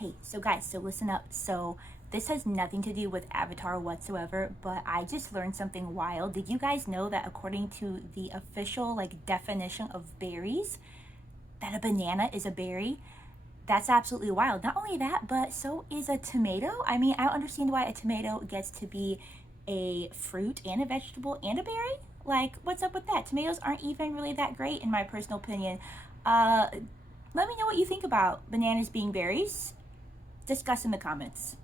Hey, so guys, so listen up. So this has nothing to do with Avatar whatsoever, but I just learned something wild. Did you guys know that according to the official definition of berries, that a banana is a berry? That's absolutely wild. Not only that, but so is a tomato. I mean, I don't understand why a tomato gets to be a fruit and a vegetable and a berry. Like, what's up with that? Tomatoes aren't even really that great in my personal opinion. Uh, Let me know what you think about bananas being berries. Discuss in the comments.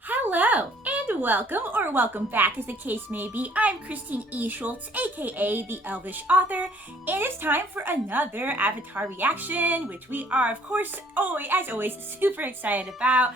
Hello and welcome, or welcome back as the case may be. I'm Christine E. Schulze, aka the Elvish Author, and it's time for another Avatar reaction, which we are, of course, as always, super excited about.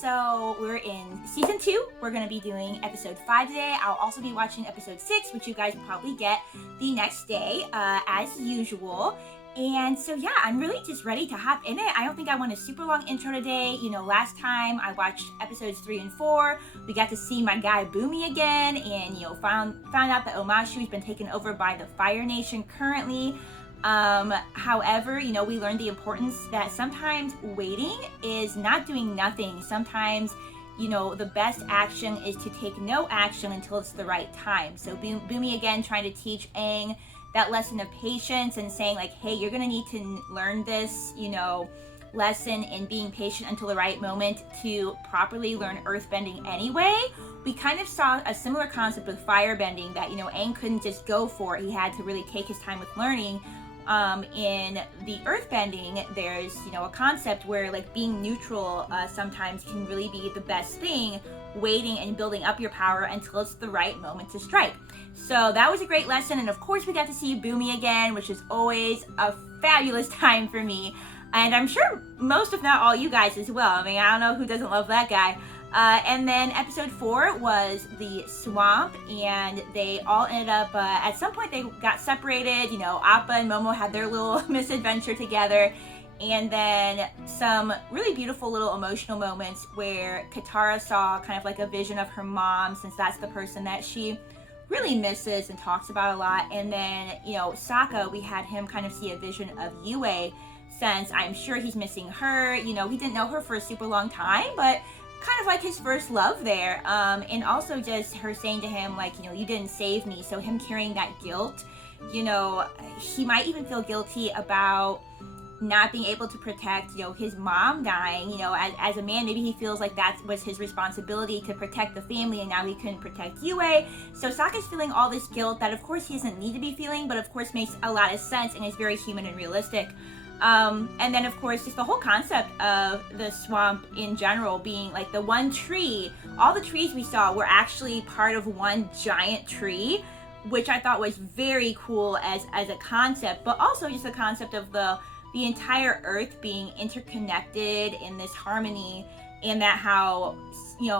So we're in season 2. We're gonna be doing episode 5 today. I'll also be watching episode 6, which you guys will probably get the next day, as usual. And so yeah, I'm really just ready to hop in it. I don't think I want a super long intro today. You know, last time I watched episodes 3 and 4, we got to see my guy Boomy again, and found out that Omashu's been taken over by the Fire Nation currently. However, we learned the importance that sometimes waiting is not doing nothing. Sometimes, the best action is to take no action until it's the right time. So Boomy again trying to teach Aang that lesson of patience and saying hey, you're gonna need to learn this, lesson in being patient until the right moment to properly learn earthbending anyway. We kind of saw a similar concept with firebending that, Aang couldn't just go for it. He had to really take his time with learning. In the earthbending, there's, a concept where being neutral sometimes can really be the best thing, waiting and building up your power until it's the right moment to strike. So that was a great lesson, and of course we got to see Boomy again, which is always a fabulous time for me, and I'm sure most, if not all, you guys as well. I mean, I don't know who doesn't love that guy. And then episode 4 was the swamp, and they all ended up, at some point they got separated. Appa and Momo had their little misadventure together, and then some really beautiful little emotional moments where Katara saw kind of a vision of her mom, since that's the person that she really misses and talks about a lot. And then, Sokka, we had him kind of see a vision of Yue, since I'm sure he's missing her. He didn't know her for a super long time, but kind of his first love there. And also just her saying to him, you didn't save me. So him carrying that guilt, he might even feel guilty about not being able to protect, his mom dying. As a man, maybe he feels like that was his responsibility to protect the family, and now he couldn't protect Yue. So Sokka's feeling all this guilt that, of course, he doesn't need to be feeling, but of course makes a lot of sense and is very human and realistic. And then, of course, just the whole concept of the swamp in general being the one tree. All the trees we saw were actually part of one giant tree, which I thought was very cool as a concept, but also just the concept of the entire earth being interconnected in this harmony, and that how,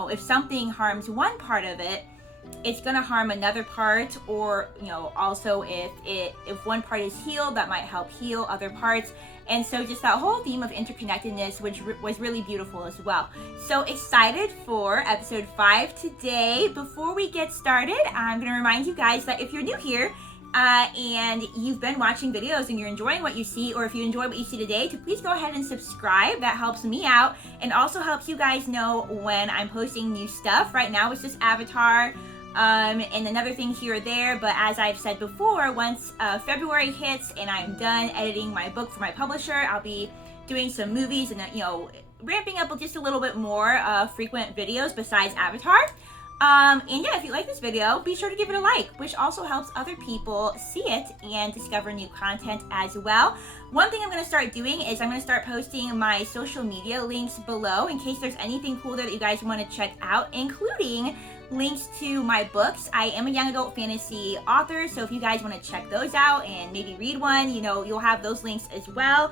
if something harms one part of it, it's going to harm another part, or also if one part is healed, that might help heal other parts. And so just that whole theme of interconnectedness, which was really beautiful as well. So excited for episode 5 today. Before we get started, I'm going to remind you guys that if you're new here and you've been watching videos and you're enjoying what you see, or if you enjoy what you see today, to please go ahead and subscribe. That helps me out and also helps you guys know when I'm posting new stuff. Right now it's just Avatar, and another thing here or there, but as I've said before, once February hits and I'm done editing my book for my publisher, I'll be doing some movies and ramping up just a little bit more frequent videos besides Avatar. And yeah, if you like this video, be sure to give it a like, which also helps other people see it and discover new content as well. One thing I'm going to start doing is I'm going to start posting my social media links below in case there's anything cool there that you guys want to check out, including links to my books. I am a young adult fantasy author, so if you guys want to check those out and maybe read one, you'll have those links as well.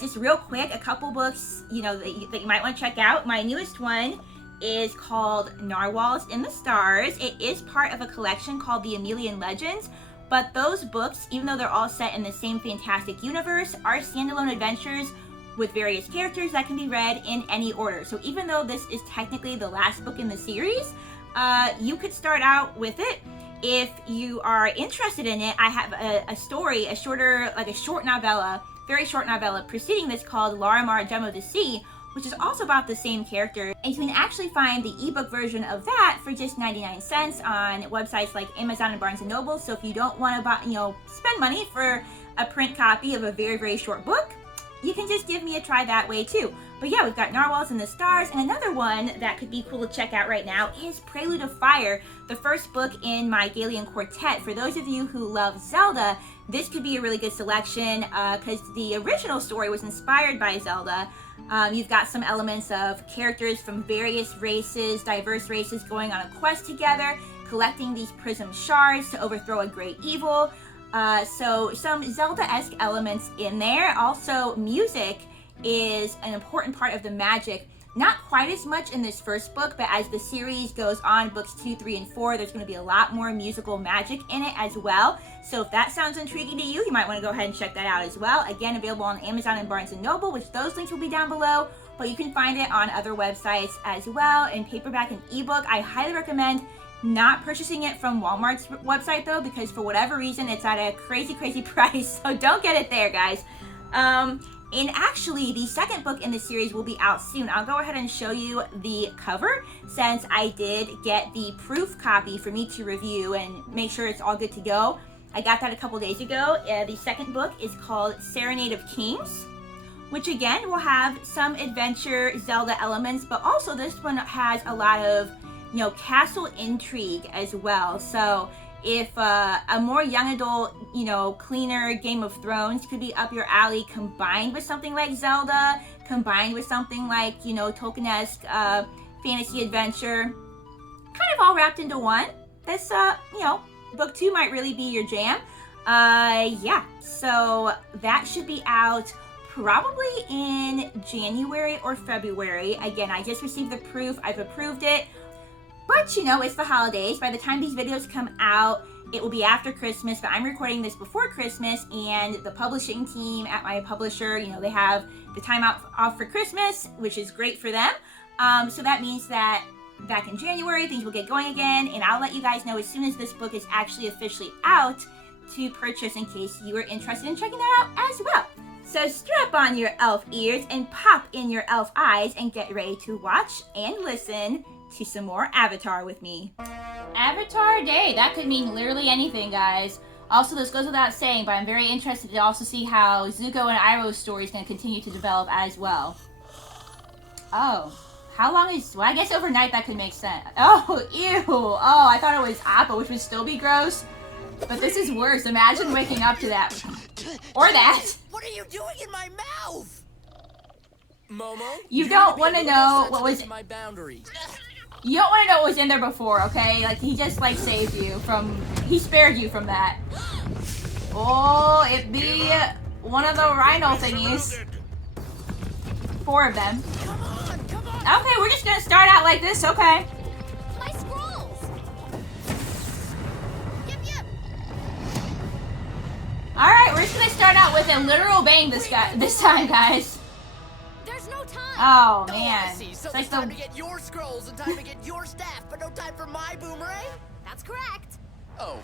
Just real quick, a couple books, that you might want to check out. My newest one is called Narwhals in the Stars. It is part of a collection called the Amelian Legends, but those books, even though they're all set in the same fantastic universe, are standalone adventures with various characters that can be read in any order. So even though this is technically the last book in the series, you could start out with it. If you are interested in it, I have a story, a short novella, very short novella preceding this called Larimar Gem of the Sea, which is also about the same character. And you can actually find the ebook version of that for just 99 cents on websites like Amazon and Barnes & Noble. So if you don't want to buy, spend money for a print copy of a very, very short book, you can just give me a try that way too. But yeah, we've got Narwhals in the Stars, and another one that could be cool to check out right now is Prelude of Fire, the first book in my Galian Quartet. For those of you who love Zelda, this could be a really good selection because the original story was inspired by Zelda. You've got some elements of characters from various races, diverse races, going on a quest together, collecting these prism shards to overthrow a great evil. So some Zelda-esque elements in there. Also, music is an important part of the magic. Not quite as much in this first book, but as the series goes on, books 2, 3, and 4, there's going to be a lot more musical magic in it as well. So if that sounds intriguing to you, you might want to go ahead and check that out as well. Again, available on Amazon and Barnes & Noble, which those links will be down below, but you can find it on other websites as well, in paperback and ebook. I highly recommend not purchasing it from Walmart's website though, because for whatever reason, it's at a crazy, crazy price. So don't get it there, guys. And actually, the second book in the series will be out soon. I'll go ahead and show you the cover since I did get the proof copy for me to review and make sure it's all good to go. I got that a couple days ago. The second book is called Serenade of Kings, which again will have some adventure Zelda elements, but also this one has a lot of, castle intrigue as well. So if a more young adult, cleaner Game of Thrones could be up your alley, combined with something like Zelda, combined with something like, Tolkien-esque fantasy adventure, kind of all wrapped into one, this, book 2 might really be your jam. Yeah, so that should be out probably in January or February. Again, I just received the proof. I've approved it. But, it's the holidays. By the time these videos come out, it will be after Christmas, but I'm recording this before Christmas, and the publishing team at my publisher, they have the time off for Christmas, which is great for them. So that means that back in January, things will get going again, and I'll let you guys know as soon as this book is actually officially out to purchase in case you are interested in checking that out as well. So strap on your elf ears and pop in your elf eyes and get ready to watch and listen to some more Avatar with me. Avatar Day, that could mean literally anything, guys. Also, this goes without saying, but I'm very interested to also see how Zuko and Iroh's story is going to continue to develop as well. Oh, how long is, well, I guess overnight that could make sense. Oh, ew. Oh, I thought it was Appa, which would still be gross. But this is worse. Imagine waking up to that. Or that. What are you doing in my mouth? Momo, you don't want to know what was my boundaries. You don't want to know what was in there before, okay? Like, he just, saved you from, he spared you from that. Oh, it be one of the rhino thingies. 4 of them. Come on. Okay, we're just gonna start out like this, okay. My scrolls. Yep. Alright, we're just gonna start out with a literal bang this time, guys. There's no time. Oh, man. I see. So It's there's like time to get your scrolls and time to get your staff, but no time for my boomerang? That's correct. Oh.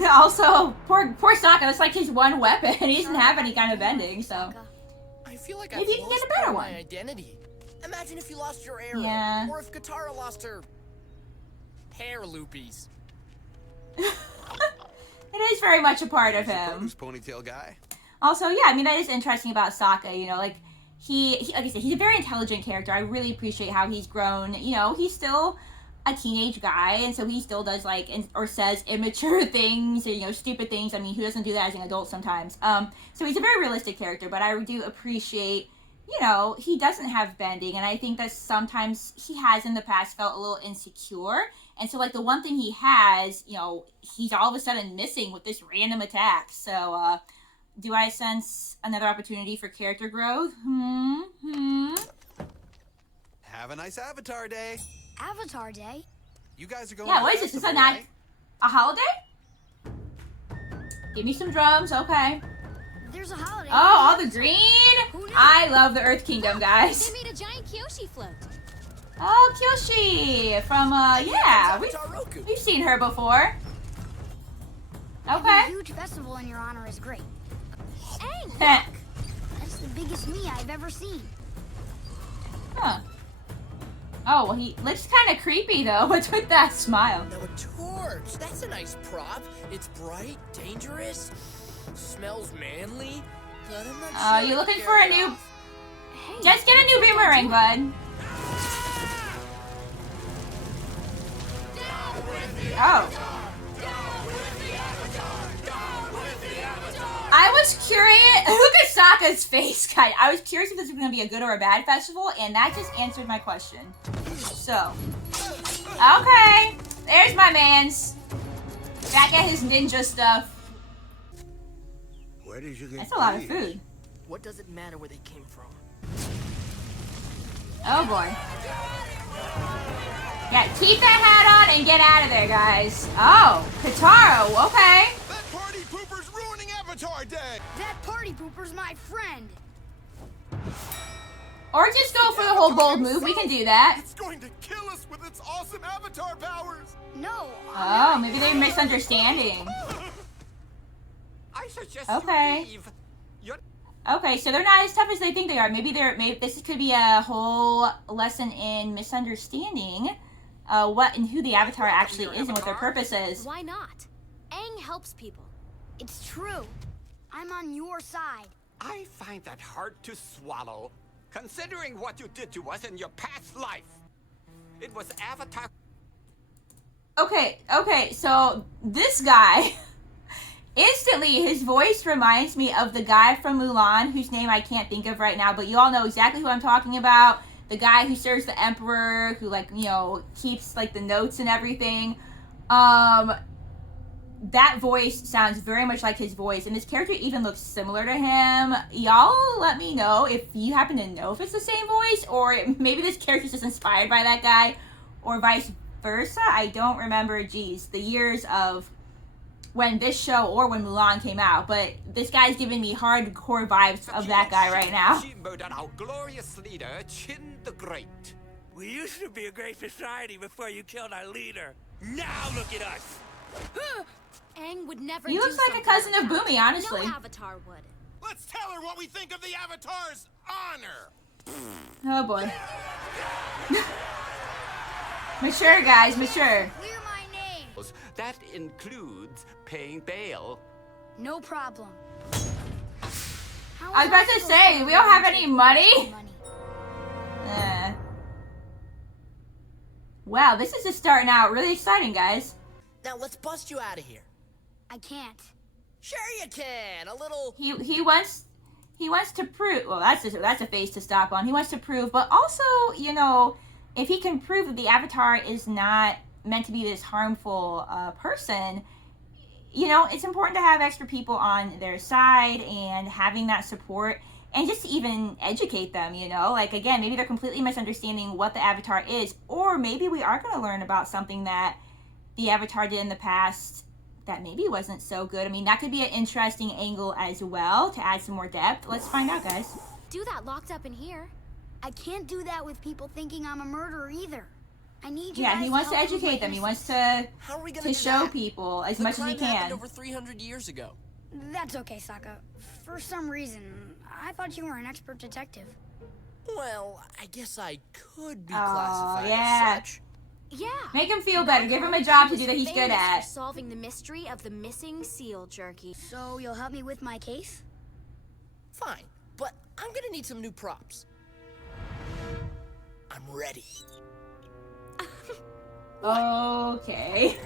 Also, poor Sokka, it's like his one weapon. He doesn't have any kind of bending, so. I feel like Maybe you can get a better one. My identity. Imagine if you lost your arrow, Yeah. or if Katara lost her hair loopies. It is very much a part of him. Ponytail guy. Also, yeah, I mean, that is interesting about Sokka, he like I said, he's a very intelligent character. I really appreciate how he's grown. He's still a teenage guy, and so he still does, or says immature things, or, stupid things. I mean, who doesn't do that as an adult sometimes? So he's a very realistic character, but I do appreciate, he doesn't have bending, and I think that sometimes he has in the past felt a little insecure. And so, the one thing he has, he's all of a sudden missing with this random attack. So, do I sense another opportunity for character growth? Have a nice Avatar Day. Avatar Day. You guys are going. Yeah, to what the is this? Is festival, that not a holiday? Give me some drums, okay. There's a holiday. Oh, all the green? Who knew? I love the Earth Kingdom, guys. They made a giant Kyoshi float. Oh, Kyoshi from, yeah, we've seen her before. Having Okay. a huge festival in your honor is great. Aang, Heh. that's the biggest me I've ever seen. Huh. Oh, well, he looks kind of creepy, though. What's with that smile? Now a torch. That's a nice prop. It's bright, dangerous, smells manly, but I'm not sure. You I looking can for a carry it new... off. Hey, Just get a new boomerang, bud. Oh. I was curious. Look at Sokka's face, guys. I was curious if this was going to be a good or a bad festival, and that just answered my question. So. Okay. There's my man's. Back at his ninja stuff. Where did you get That's a lot of these? food. What does it matter where they came from? Oh, boy. Yeah, keep that hat on and get out of there, guys. Oh, Katara, okay. That party pooper's ruining Avatar Day! that party pooper's my friend. Or just go for the whole bold move. We can do that. It's going to kill us with its awesome Avatar powers! No. Oh, maybe they're misunderstanding. I suggest Okay. you leave. You're Okay, so they're not as tough as they think they are. Maybe this could be a whole lesson in misunderstanding what and who the Avatar actually is and what their purpose is. Why not? Aang helps people. It's true. I'm on your side. I find that hard to swallow, considering what you did to us in your past life. It was Avatar. Okay, so this guy, instantly his voice reminds me of the guy from Mulan, whose name I can't think of right now, but you all know exactly who I'm talking about. The guy who serves the Emperor, who, like, you know, keeps, like, the notes and everything. That voice sounds very much like his voice, and this character even looks similar to him. Y'all let me know if you happen to know if it's the same voice, or maybe this character's just inspired by that guy, or vice versa. I don't remember, geez, the years of when this show or when Mulan came out, but this guy's giving me hardcore vibes of that guy right now. She murdered our glorious leader, Chin the Great. We used to be a great society before you killed our leader. Now look at us. Aang would never He do looks like a something cousin of that. Boomy, honestly. No Avatar would. Let's tell her what we think of the Avatar's honor! Oh boy. Mature, guys, mature. Clear my name. That includes paying bail. No problem. How I was about to say, we don't have any money. Wow, this is just starting out really exciting, guys. Now let's bust you out of here. I can't. Sure you can. A little. He wants to prove. Well, that's a face to stop on. He wants to prove, but also, you know, if he can prove that the Avatar is not meant to be this harmful person, you know, it's important to have extra people on their side and having that support. And just to even educate them, you know, like, again, maybe they're completely misunderstanding what the Avatar is, or maybe we are going to learn about something that the Avatar did in the past that maybe wasn't so good. I mean, that could be an interesting angle as well to add some more depth. Let's find out, guys. Do that locked up in here. I can't do that with people thinking I'm a murderer either. I need you Yeah, guys he wants to help with educate my them. He wants innocence. to How are we gonna do show that? people as The much as he crime happened can. over 300 years ago. That's okay, Sokka. For some reason, I thought you were an expert detective. Well, I guess I could be Oh, classified yeah. as such. Yeah. Make him feel better. Give him a job to do that he's good Famous at. for solving the mystery of the missing seal jerky. So you'll help me with my case? Fine, but I'm gonna need some new props. I'm ready. Okay.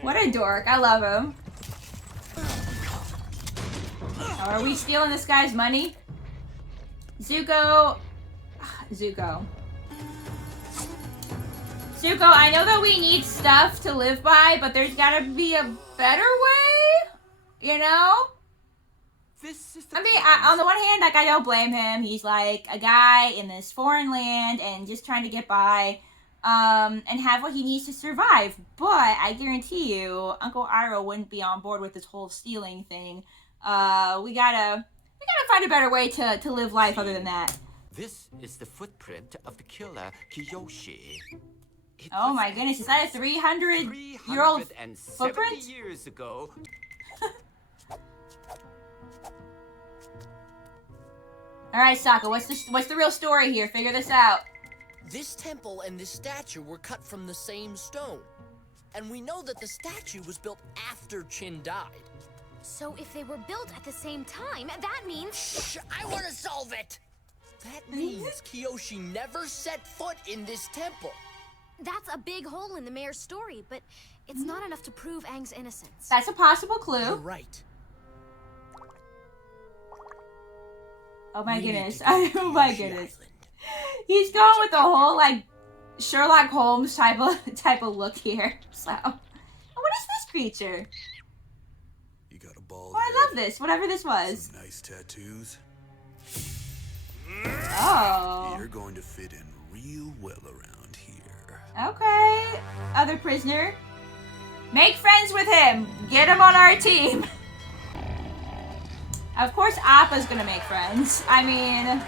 What a dork. I love him. Oh, are we stealing this guy's money? Zuko. Zuko, I know that we need stuff to live by, but there's gotta be a better way? You know? This is the I mean, time. on the one hand, like, I don't blame him. He's like a guy in this foreign land and just trying to get by, and have what he needs to survive. But I guarantee you, Uncle Iroh wouldn't be on board with this whole stealing thing. We gotta find a better way to live life other than that. This is the footprint of the killer Kyoshi. It Oh was my goodness, is that a 300-year-old 370 footprint? years ago. All right, Sokka, what's the real story here? Figure this out. This temple and this statue were cut from the same stone. And we know that the statue was built after Chin died. So if they were built at the same time, that means... Shh, I want to solve it! That means Kyoshi never set foot in this temple. That's a big hole in the mayor's story, but it's not enough to prove Aang's innocence. That's a possible You're clue. right. Oh my We need goodness. to go to Oh my Kyoshi goodness. Island. He's going with the whole like Sherlock Holmes type of look here. So, what is this creature? You got a bald Oh, I head, love this. Whatever this was. some nice tattoos. Oh. You're going to fit in real well around here. Okay. Other prisoner. Make friends with him. Get him on our team. Of course, Appa's gonna make friends. I mean,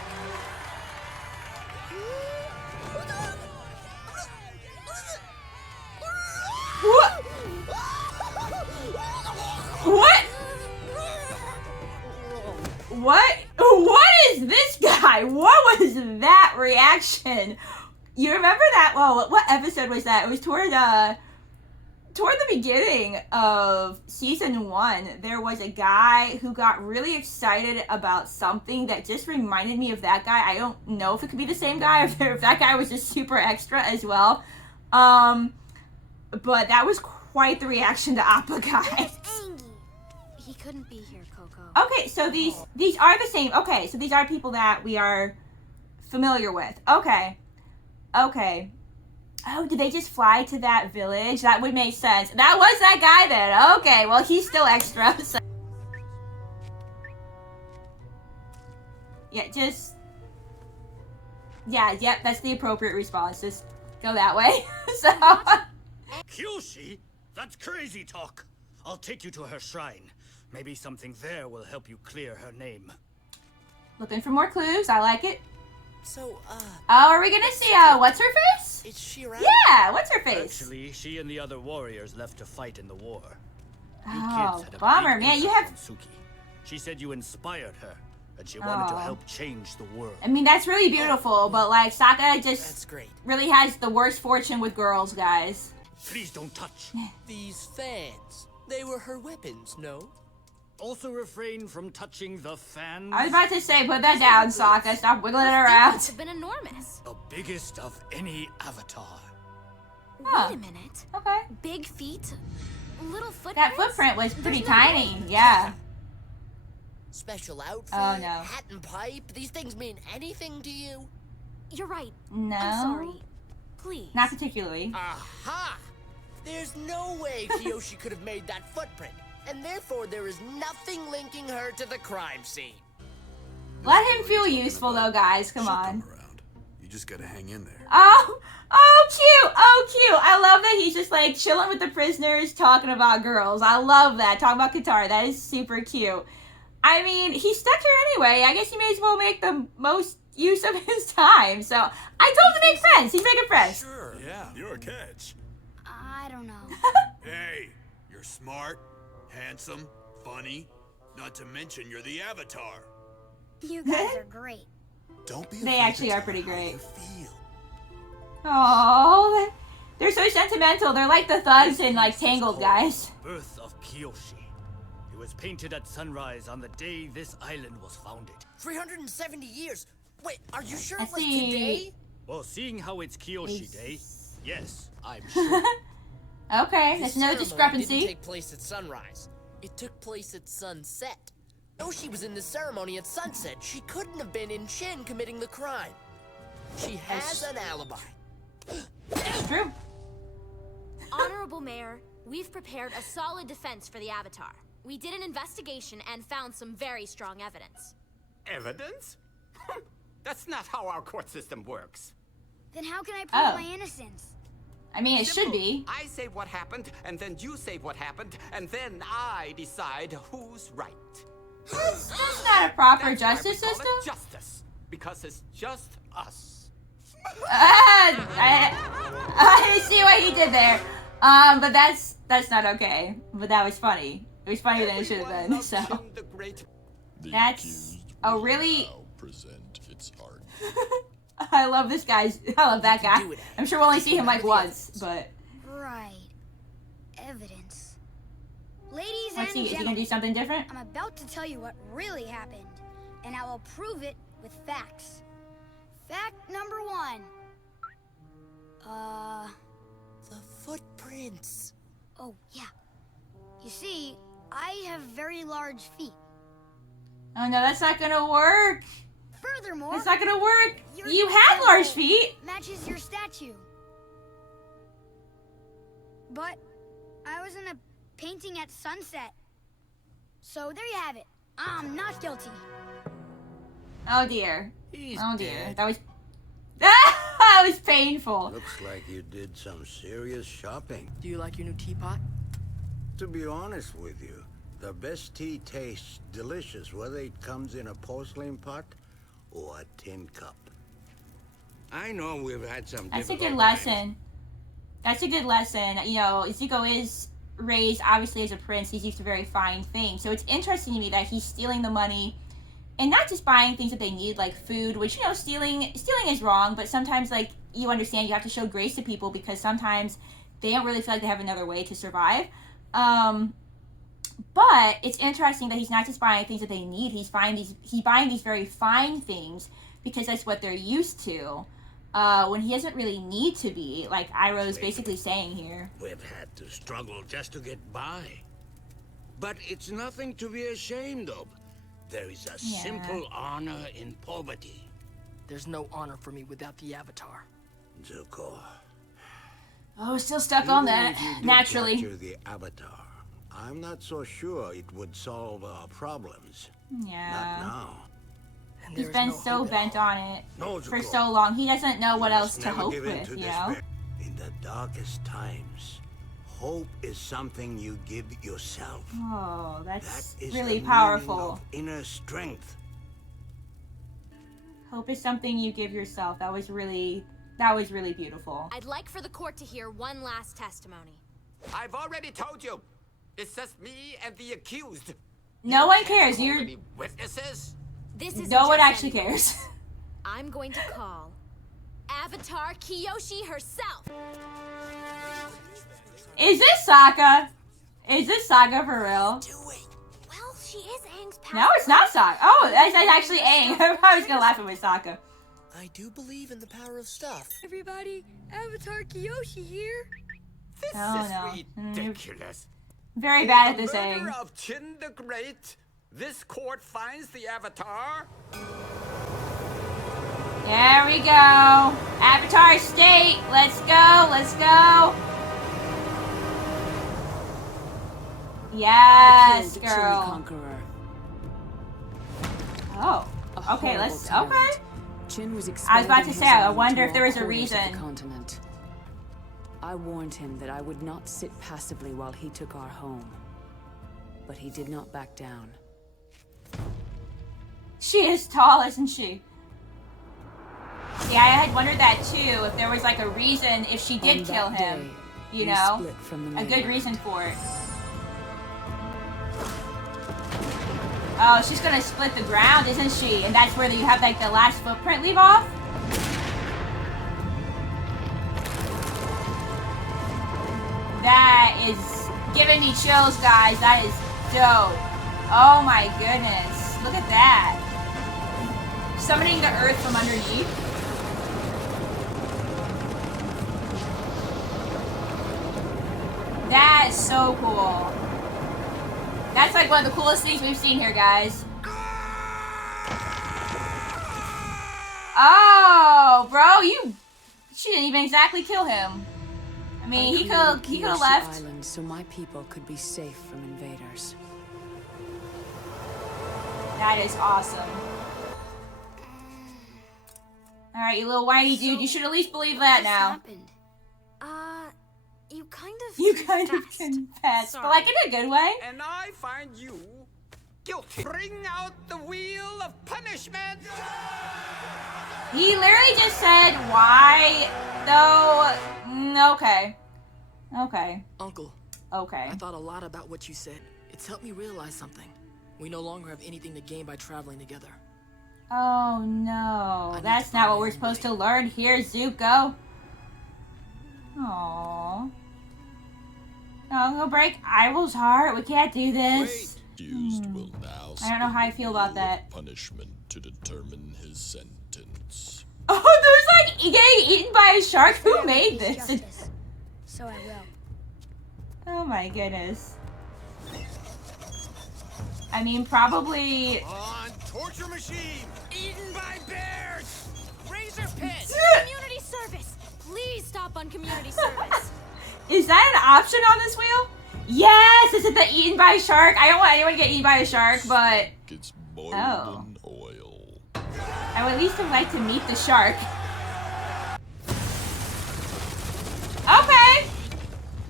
what? What? What is this guy? What was that reaction? You remember that? Well, what episode was that? It was toward the beginning of season 1. There was a guy who got really excited about something that just reminded me of that guy. I don't know if it could be the same guy or if that guy was just super extra as well. But that was quite the reaction to Appa guy. Angie. He couldn't be here, Coco. Okay, so these are the same. Okay, so these are people that we are familiar with. Okay. Oh, did they just fly to that village? That would make sense. That was that guy then. Okay, well, he's still extra. So. Yeah, yep, that's the appropriate response. Just go that way. So. Kyoshi? That's crazy talk. I'll take you to her shrine. Maybe something there will help you clear her name. Looking for more clues. I like it. So, Oh, are we gonna see, what's her face? is she around? Yeah, what's her face? Actually, she and the other warriors left to fight in the war. You Oh, kids had a bummer, big man. You impact have... on Suki. She said you inspired her, and she wanted to Oh. help change the world. I mean, that's really beautiful, but, like, Sokka just That's great. really has the worst fortune with girls, guys. Please don't touch. These fans, they were her weapons, no? Also refrain from touching the fans. I was about to say, put that down, Sokka. Stop wiggling it around. Must have been enormous. The biggest of any avatar. Huh. Wait a minute. Okay. Big feet, little footprints. That footprint was pretty There's no tiny. way. Yeah. Special outfit, Oh, no. hat and pipe, these things mean anything to you? You're right. No. I'm sorry. Please. Not particularly. Aha! There's no way Kyoshi could have made that footprint, and therefore there is nothing linking her to the crime scene. Let him feel useful, though, guys. Come She'll on. come around. You just gotta hang in there. Oh, cute. I love that he's just like chilling with the prisoners, talking about girls. I love that. Talking about Katara. That is super cute. I mean, he's stuck here anyway. I guess he may as well make the most use of his time. So I told him to make friends. He's making friends. Sure. Yeah. You're a catch. I don't know. Hey, you're smart, handsome, funny. Not to mention you're the Avatar. You guys are great. Don't be. They afraid actually to are tell pretty her how great. you feel. Oh, they're so sentimental. They're like the thugs in like Tangled, guys. Birth of Kyoshi. It was painted at sunrise on the day this island was founded. 370 years. Wait, are you sure Let's it was see. today? Well, seeing how it's Kyoshi It's- Day, yes, I'm sure. Okay, This there's no ceremony discrepancy. didn't take place at sunrise. It took place at sunset. Though she was in the ceremony at sunset, she couldn't have been in Shin committing the crime. She has an alibi. It's true. Honorable Mayor, we've prepared a solid defense for the Avatar. We did an investigation and found some very strong evidence. Evidence? That's not how our court system works. Then how can I prove Oh. my innocence? I mean, it should Simple. be. I say what happened, and then you say what happened, and then I decide who's right. That's not a proper That's why justice we call system. it justice, because it's just us. I see what he did there. But that's not okay. But that was funny. It was funnier than it should have Everyone been. loves So Chin the Great. that's a really. Now present its art. I love this guy's. I love that guy. do it. I'm sure we'll only see him like once, but Right. Evidence. Ladies let's see. and Is he gonna gentlemen, do something different? I'm about to tell you what really happened, and I will prove it with facts. Fact number 1. The footprints. Oh, yeah. You see, I have very large feet. Oh no, that's not gonna work. Furthermore, That's not gonna work. your You have large feet. matches your statue. But I was in a painting at sunset. So there you have it. I'm not guilty. Oh dear. He's Oh dear. dead. That was. That was painful. Looks like you did some serious shopping. Do you like your new teapot? To be honest with you, the best tea tastes delicious whether it comes in a porcelain pot or a tin cup. I know we've had some That's a difficult good times. lesson. That's a good lesson. You know, Zuko is raised obviously as a prince. He's used to very fine things. So it's interesting to me that he's stealing the money and not just buying things that they need, like food, which, you know, stealing is wrong, but sometimes, like, you understand you have to show grace to people because sometimes they don't really feel like they have another way to survive. But it's interesting that he's not just buying things that they need. He's buying these very fine things because that's what they're used to. When he doesn't really need to be, like Iroh's basically saying here. We've had to struggle just to get by. But it's nothing to be ashamed of. There is a Yeah. simple honor in poverty. There's no honor for me without the Avatar. Zuko. Oh, still stuck on even that, if you did naturally. capture the Avatar, I'm not so sure it would solve our problems. Not Yeah. now. And He's there's been no so hope at bent all. on it No, for Zuko. so long. He doesn't know what You else must to never hope give in with, to you know? despair. In the darkest times, hope is something you give yourself. Oh, That that's is really the meaning powerful. of inner strength. Hope is something you give yourself. That was really beautiful. I'd like for the court to hear one last testimony. I've already told you. It's just me and the accused. No one Can't cares. call You're any witnesses? This is no one actually cares. I'm going to call Avatar Kyoshi herself. Is this Sokka? Is this Sokka for real? Well, she is Aang's past. No, it's not Sokka. Oh, that's actually Aang. I was gonna laugh at my Sokka. I do believe in the power of stuff. Everybody, Avatar Kyoshi here. This Oh, is no. ridiculous. Very bad at For this the murder Aang. of Chin the Great, this court finds the Avatar. There we go. Avatar State. Let's go. Let's go. Yes, girl. Conqueror. Oh. A Okay, horrible let's. tyrant. Okay. Chin was I was about to expanding say, his I own wonder to if there was a all corners of reason. the continent. I warned him that I would not sit passively while he took our home. But he did not back down. She is tall, isn't she? Yeah, I had wondered that too. If there was like a reason, if she did On kill that him, day, you we know, split from the a good mainland. reason for it. Oh, she's gonna split the ground, isn't she? And that's where you have like the last footprint leave off. That is giving me chills, guys. That is dope. Oh my goodness. Look at that. Summoning the earth from underneath. That is so cool. That's like one of the coolest things we've seen here, guys. Oh, bro, she didn't even exactly kill him. I mean, he could have Kyoshi left. Island so my people could be safe from invaders. That is awesome. All right, you little whiny dude, you should at least believe that What now. happened? You kind of You kind of confessed. confessed, but Sorry. like in a good way. And I find you guilty. Bring out the wheel of punishment! He literally just said, why, though? Okay. Okay. Uncle. Okay. I thought a lot about what you said. It's helped me realize something. We no longer have anything to gain by traveling together. Oh no, that's not what we're supposed to learn here, Zuko. Aww. Oh, go break Ivol's heart. We can't do this. Accused will now I don't know how I feel about that. Punishment to determine his sentence. Oh, there's like getting eaten by a shark. Who made this? So I will. Oh my goodness. I mean, probably. On torture machine, eaten by bears. Razor pit. Community service. Please stop on community service. Is that an option on this wheel? Yes, is it the eaten by shark? I don't want anyone to get eaten by a shark, but It's boiled Oh. in oil. I would at least have liked to meet the shark. Okay.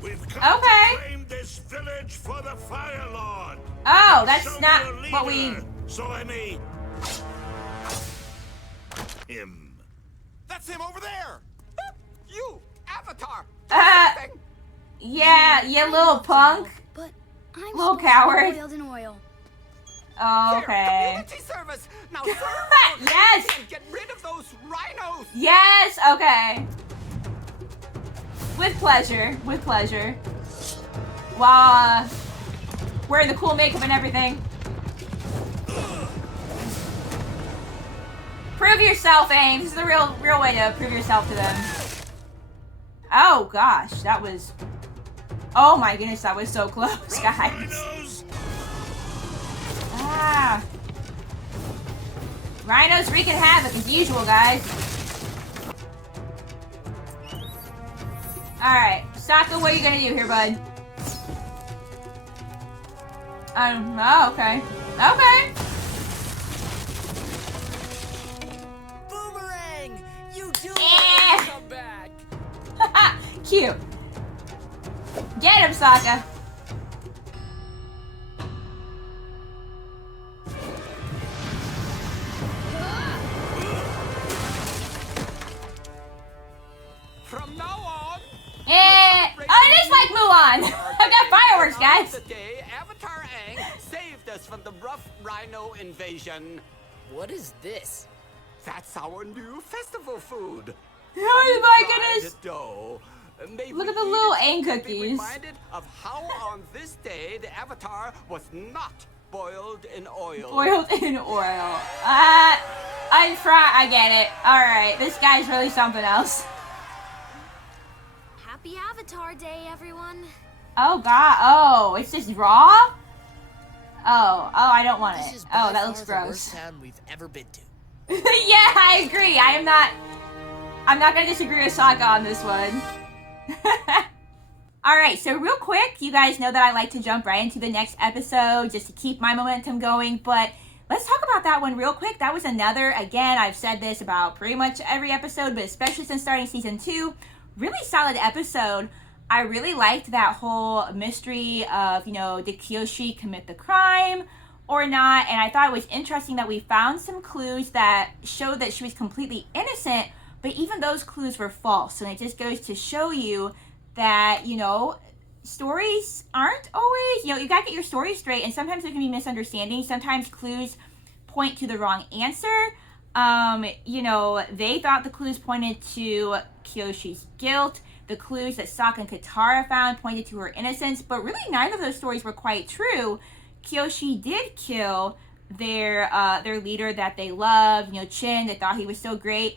We've come Okay. to claim this village for the Fire Lord. Oh, that's Show me not your what we. leader, So I may him. That's him over there! You, Avatar! Yeah, you little punk. But I'm Little supposed coward. to be boiled in oil. Oh, okay. Community service! Now serve Yes! and get rid of those rhinos! Yes, okay. With pleasure, with pleasure. While wearing the cool makeup and everything. Prove yourself, Aang. This is the real way to prove yourself to them. Oh gosh, that was. Oh my goodness, that was so close, guys. Ah. Rhinos wreaking havoc as usual, guys. Alright, Sokka, what are you gonna do here, bud? Oh, okay. Okay. Boomerang! You do Eh. want to come back! Cute. Get him, Sokka. From now on, Oh, it is like Mulan. I've got fireworks, guys. the day Avatar Aang saved us from the rough rhino invasion. What is this? That's our new festival food. Oh my Fried goodness. dough. May Look we at the eat little it Aang and be cookies. reminded of how on this day the Avatar was not boiled in oil. Boiled in oil. Unfried. I get it. Alright, this guy's really something else. Happy Avatar Day, everyone. Oh god. Oh, it's just raw? Oh, I don't want This it. is Oh, by that far looks the gross. worst town we've ever been to. Yeah, I agree. I'm not gonna disagree with Sokka on this one. Alright, so real quick, you guys know that I like to jump right into the next episode just to keep my momentum going, but let's talk about that one real quick. That was another, again, I've said this about pretty much every episode, but especially since starting season 2, really solid episode. I really liked that whole mystery of, did Kyoshi commit the crime or not? And I thought it was interesting that we found some clues that showed that she was completely innocent, but even those clues were false. And it just goes to show you that, stories aren't always, you gotta get your story straight, and sometimes there can be misunderstandings. Sometimes clues point to the wrong answer. They thought the clues pointed to Kyoshi's guilt. The clues that Sokka and Katara found pointed to her innocence, but really neither of those stories were quite true. Kyoshi did kill their leader that they loved, Chin. They thought he was so great,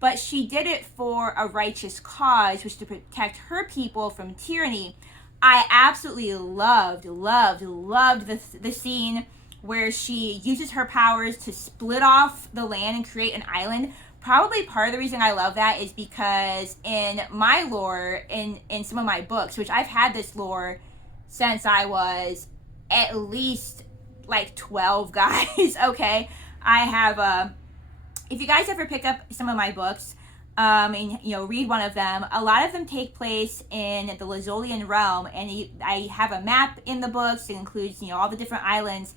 but she did it for a righteous cause, which was to protect her people from tyranny. I absolutely loved the scene where she uses her powers to split off the land and create an island. Probably part of the reason I love that is because in my lore, in some of my books, which I've had this lore since I was at least like 12, guys, okay? I have, if you guys ever pick up some of my books, and read one of them, a lot of them take place in the Lazolian realm, and I have a map in the books that includes all the different islands.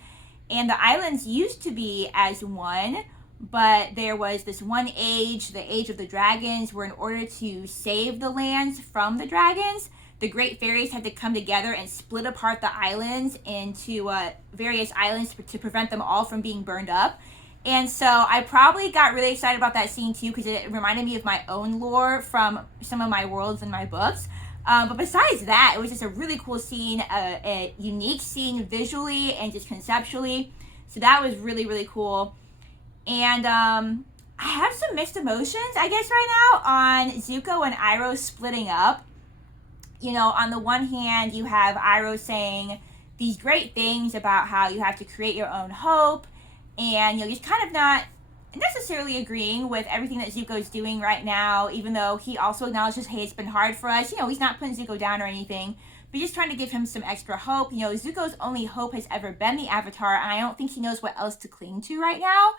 And the islands used to be as one, but there was this one age, the age of the dragons, where in order to save the lands from the dragons, the great fairies had to come together and split apart the islands into various islands to prevent them all from being burned up. And so I probably got really excited about that scene too, because it reminded me of my own lore from some of my worlds in my books. But besides that, it was just a really cool scene, a unique scene visually and just conceptually. So that was really, really cool. And I have some mixed emotions, I guess, right now on Zuko and Iroh splitting up. You know, on the one hand, you have Iroh saying these great things about how you have to create your own hope. And, you know, he's kind of not necessarily agreeing with everything that Zuko's doing right now, even though he also acknowledges, hey, it's been hard for us. You know, he's not putting Zuko down or anything, but just trying to give him some extra hope. You know, Zuko's only hope has ever been the Avatar, and I don't think he knows what else to cling to right now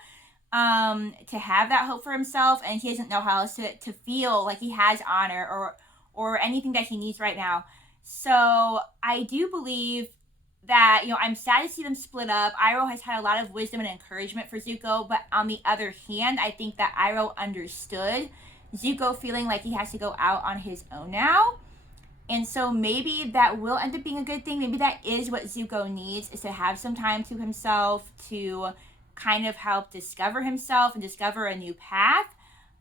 to have that hope for himself, and he doesn't know how else to feel like he has honor or anything that he needs right now. So I do believe that, you know, I'm sad to see them split up. Iroh has had a lot of wisdom and encouragement for Zuko, but on the other hand, I think that Iroh understood Zuko feeling like he has to go out on his own now. And so maybe that will end up being a good thing. Maybe that is what Zuko needs, is to have some time to himself to kind of help discover himself and discover a new path.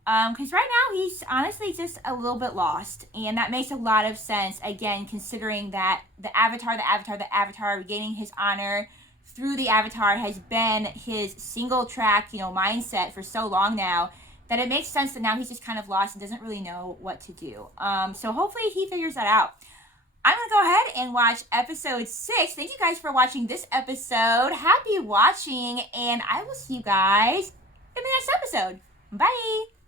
Because right now he's honestly just a little bit lost, and that makes a lot of sense, again, considering that the Avatar regaining his honor through the Avatar has been his single track, you know, mindset for so long now, that it makes sense that now he's just kind of lost and doesn't really know what to do. So hopefully he figures that out. I'm going to go ahead and watch episode 6. Thank you guys for watching this episode. Happy watching, and I will see you guys in the next episode. Bye!